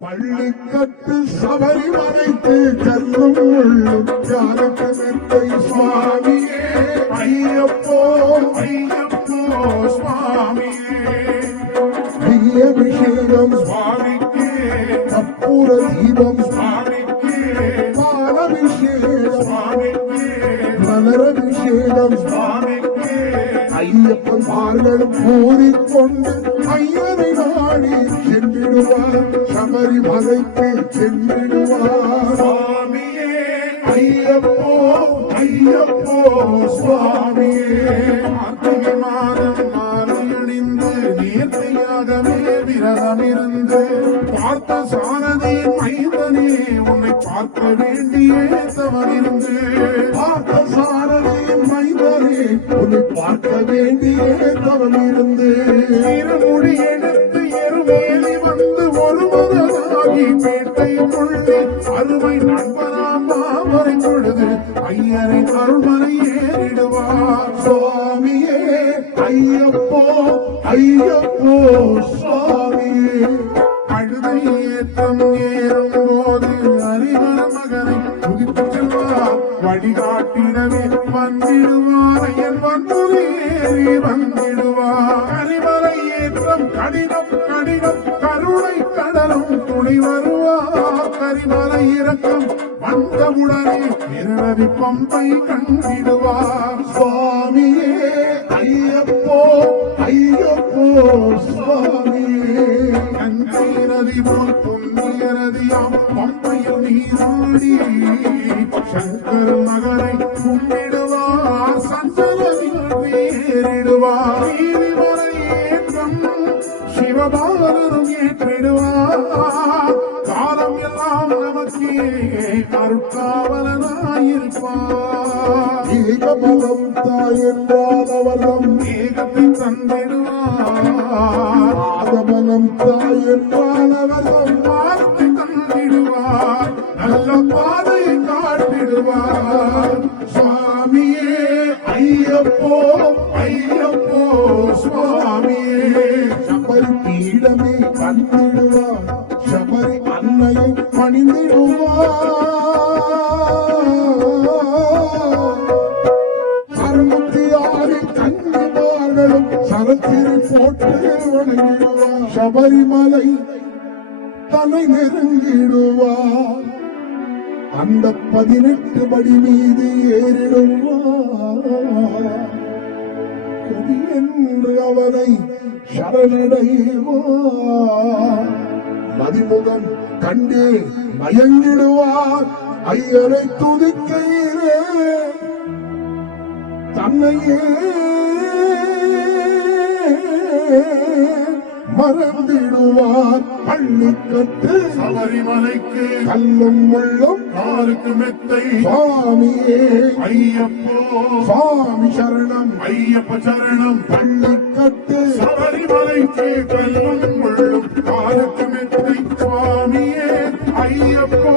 பள்ளிக்கட்டு சபரிமலைக்கு செல்லும் உள்ளும் யாருக்கு மெத்தை சுவாமியே ஐயப்போ ஐயப்போ சுவாமியே அபிஷேகம் சுவாமிக்கு கற்பூர தீபம் சுவாமிக்கு பாலபிஷேகம் சுவாமிக்கு மலரபிஷேகம் சுவாமிக்கு ஐயப்பன் மார்களும் கூறிக்கொண்டு ஐயனை நாடி சென்றிடுவார் சபரிமலைக்கு சென்றிடுவார் சுவாமியே ஐயப்போ ஐயப்போ சுவாமியே கார்த்திகை மாதம் மாலையணிந்து நேர்த்தியாகவே விரதம் இருந்து பார்த்த சாரதியின் மைந்தனே உன்னை பார்க்க வேண்டியே தவறிருந்து பார்த்த சாரதியின் மைந்தனே உன்னை பார்க்க வேண்டியே தவறிருந்து இருமுடி எடுத்து எருமேலி வந்து ஒரு மனதாகி பேட்டை கொள்ளி அருமை நண்பனாம் மாமரை பொழுது ஐயரை அருள்மனை ஏறிடுவார் சுவாமியே ஐயப்போ ஐயப்போ சுவாமியே அழுதை ஏற்றம் ஏறும் போது அறிவர மகனை துதித்து செல்வார் வழிகாட்டிடவே வந்திடுவார் என் வந்து ஏறி வந்திடுவார் அறிவரை ஏற்றம் கடினம் கடினம் கருணை கடலும் துணி வருவார் கரிமலை இறக்கம் வந்தவுடனே நிரவி பம்பை கண்டிடுவார் சுவாமியே ஐயப்போ ஐயப்போ சுவாமியே கங்கை நதி போல் பொன்னிய நதியாம் பம்பையில் நீராடி சங்கர் மகனை கும்பிடுவார் சஞ்சலத்தில் ஏறிடுவார் நீதிமலை ஏற்றம் சிவபாலரும் ஏற்றிடுவார் காலம் எல்லாம் நமக்கே அருட்காவலனாயிருப்பார் ஏகபலம் தாய் என்றால் அவர்தம் ஏகத்தை தந்திடுவார் ஆகமனம் தாய் என்றால் அவர்தம் வார்த்தை தந்திடுவார் நல்ல பாதையை காட்டிடுவார் சுவாமியே ஐயப்போ ஐயப்போ சுவாமியே சபரி பீடமே வந்திடுவார் சபரி அன்னையை பணிந்திடுவார் சரத்திரை போட்டு வணங்கிடுவார் சபரிமலை தன்னை நெருங்கிடுவார் அந்த 18 படி மீது ஏறிடுவார் என்று அவனை சரணடைவார் மதிமுகம் கண்டே மயங்கிடுவார் ஐயரை துதிக்கையிலே தன்னையே மறந்திடுவார் பள்ளிக்கட்டு சபரிமலைக்கு கல்லும் முள்ளும் காருக்கு மெத்தை சுவாமியே ஐயப்போ சுவாமி சரணம் ஐயப்ப சரணம் பள்ளிக்கட்டு சபரிமலைக்கு கல்லும் முள்ளும் காருக்கு மெத்தை சுவாமியே ஐயப்போ